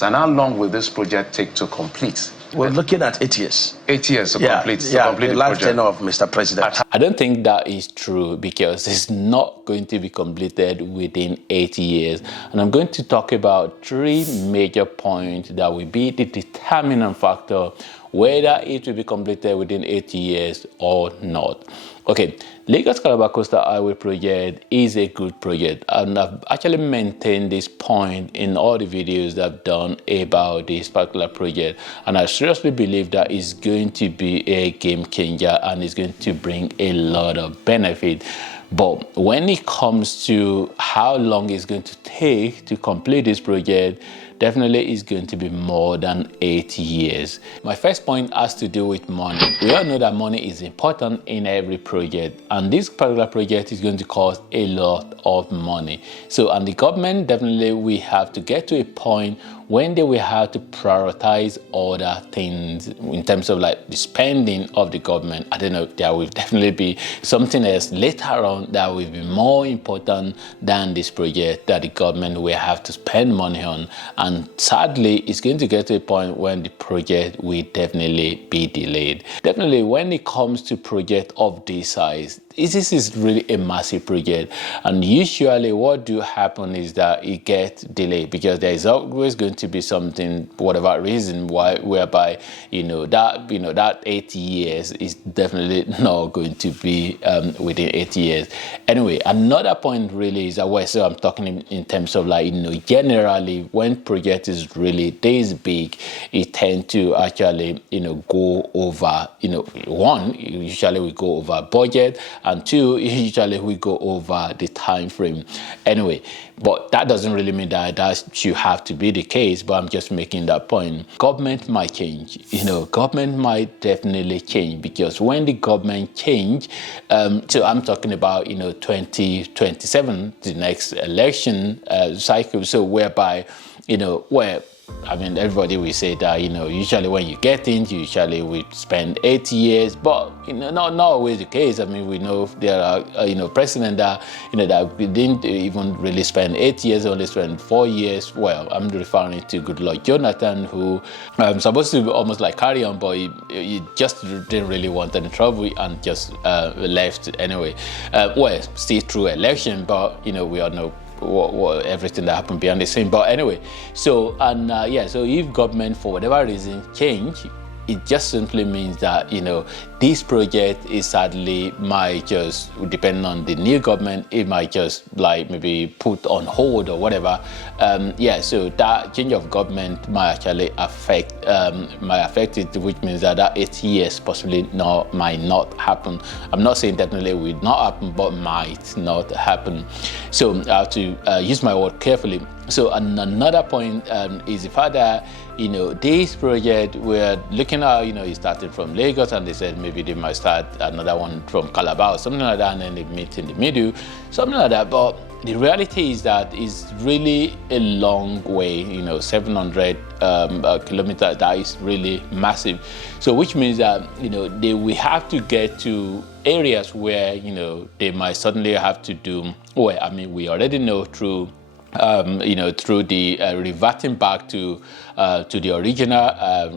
And how long will this project take to complete? We're looking at 8 years. 8 years to complete the the life project. tenure of Mr. President. I don't think that is true because it's not going to be completed within 8 years. And I'm going to talk about 3 major points that will be the determinant factor whether it will be completed within 8 years or not. Okay, Lagos-Calabar Coastal Highway project is a good project, and I've actually maintained this point in all the videos that I've done about this particular project, and I seriously believe that it's going to be a game changer and it's going to bring a lot of benefit. But when it comes to how long it's going to take to complete this project, definitely is going to be more than 8 years. My first point has to do with money. We all know that money is important in every project, and this particular project is going to cost a lot of money. So, and the government definitely we have to get to a point when they will have to prioritize other things in terms of like the spending of the government. I don't know, there will definitely be something else later on that will be more important than this project that the government will have to spend money on. And sadly, it's going to get to a point when the project will definitely be delayed. Definitely when it comes to project of this size, this is really a massive project, and usually what do happen is that it gets delayed because there is always going to be something, whatever reason whereby that 8 years is definitely not going to be within 8 years. Anyway, another point really is that so I'm talking in terms of like generally when project is really this big, it tends to actually go over one, usually we go over budget, and 2, usually we go over the time frame. Anyway, but that doesn't really mean that should have to be the case, but I'm just making that point. Government might change, government might definitely change, because when the government change, so I'm talking about 2027, the next election cycle, so whereby where everybody will say that usually when you get in, usually we spend 8 years, but not always the case. We know there are presidents that that didn't even really spend 8 years, only spent 4 years. Well, I'm referring to Goodluck Jonathan, who supposed to almost like carry on, but he just didn't really want any trouble and just left anyway. Well, still through election, but we all know what everything that happened behind the scene. But anyway, so so if government for whatever reason change, it just simply means that this project is sadly might just, depending on the new government, it might just like maybe put on hold or whatever. So that change of government might actually affect it, which means that 8 years possibly might not happen. I'm not saying definitely will not happen, but might not happen. So I have to use my word carefully. So another point is the fact that this project we're looking at, it started from Lagos, and they said maybe they might start another one from Calabar or something like that, and then they meet in the middle, something like that. But the reality is that it's really a long way, 700 kilometers. That is really massive. So which means that we have to get to areas where they might suddenly have to do. Well, we already know through through the reverting back to the original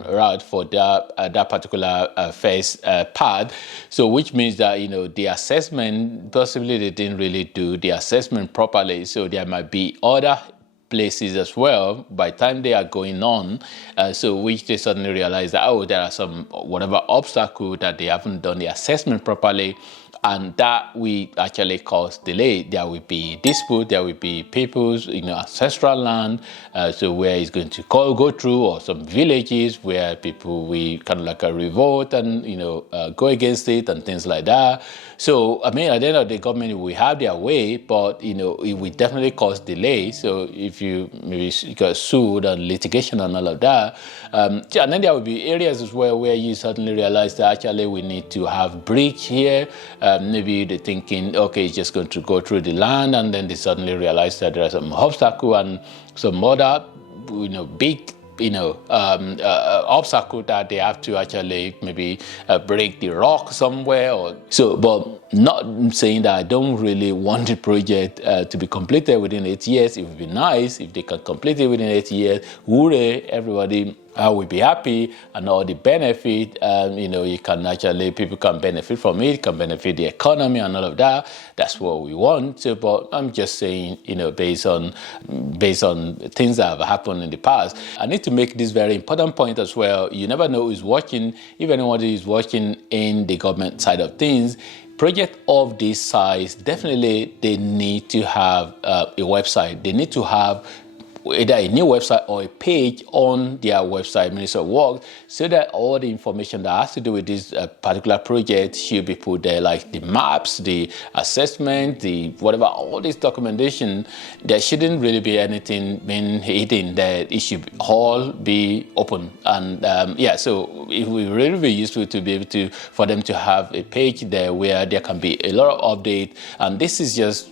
route for that particular phase part. So which means that the assessment, possibly they didn't really do the assessment properly, so there might be other places as well by the time they are going on, so which they suddenly realize that there are some whatever obstacle that they haven't done the assessment properly, and that will actually cause delay. There will be dispute, there will be people's ancestral land, so where it's going to go through, or some villages where people will kind of like a revolt and go against it and things like that. So at the end of the government will have their way, but it will definitely cause delay. So if you maybe got sued and litigation and all of that, and then there will be areas as well where you suddenly realize that actually we need to have bridge here. Maybe they're thinking, okay, it's just going to go through the land, and then they suddenly realize that there are some obstacle and some other big obstacle that they have to actually maybe break the rock somewhere or so. But not saying that I don't really want the project to be completed within 8 years. It would be nice if they can complete it within 8 years. Hooray, everybody will be happy, and all the benefit, you can actually, people can benefit from it, can benefit the economy and all of that. That's what we want. So, but I'm just saying, based on things that have happened in the past. I need to make this very important point as well. You never know who's watching. If anyone is watching in the government side of things, project of this size, definitely they need to have a website. They need to have either a new website or a page on their website, Ministry of Works, so that all the information that has to do with this particular project should be put there, like the maps, the assessment, the whatever, all this documentation. There shouldn't really be anything being hidden, that it should all be open. And so it will really be useful to be able for them to have a page there where there can be a lot of update. And this is just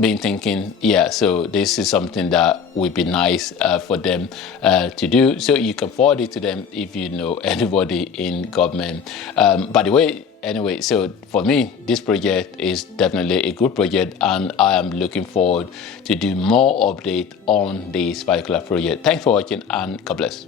been thinking, so this is something that would be nice for them to do. So you can forward it to them if you know anybody in government. By the way, anyway, so for me, this project is definitely a good project, and I am looking forward to do more update on this particular project. Thanks for watching, and God bless.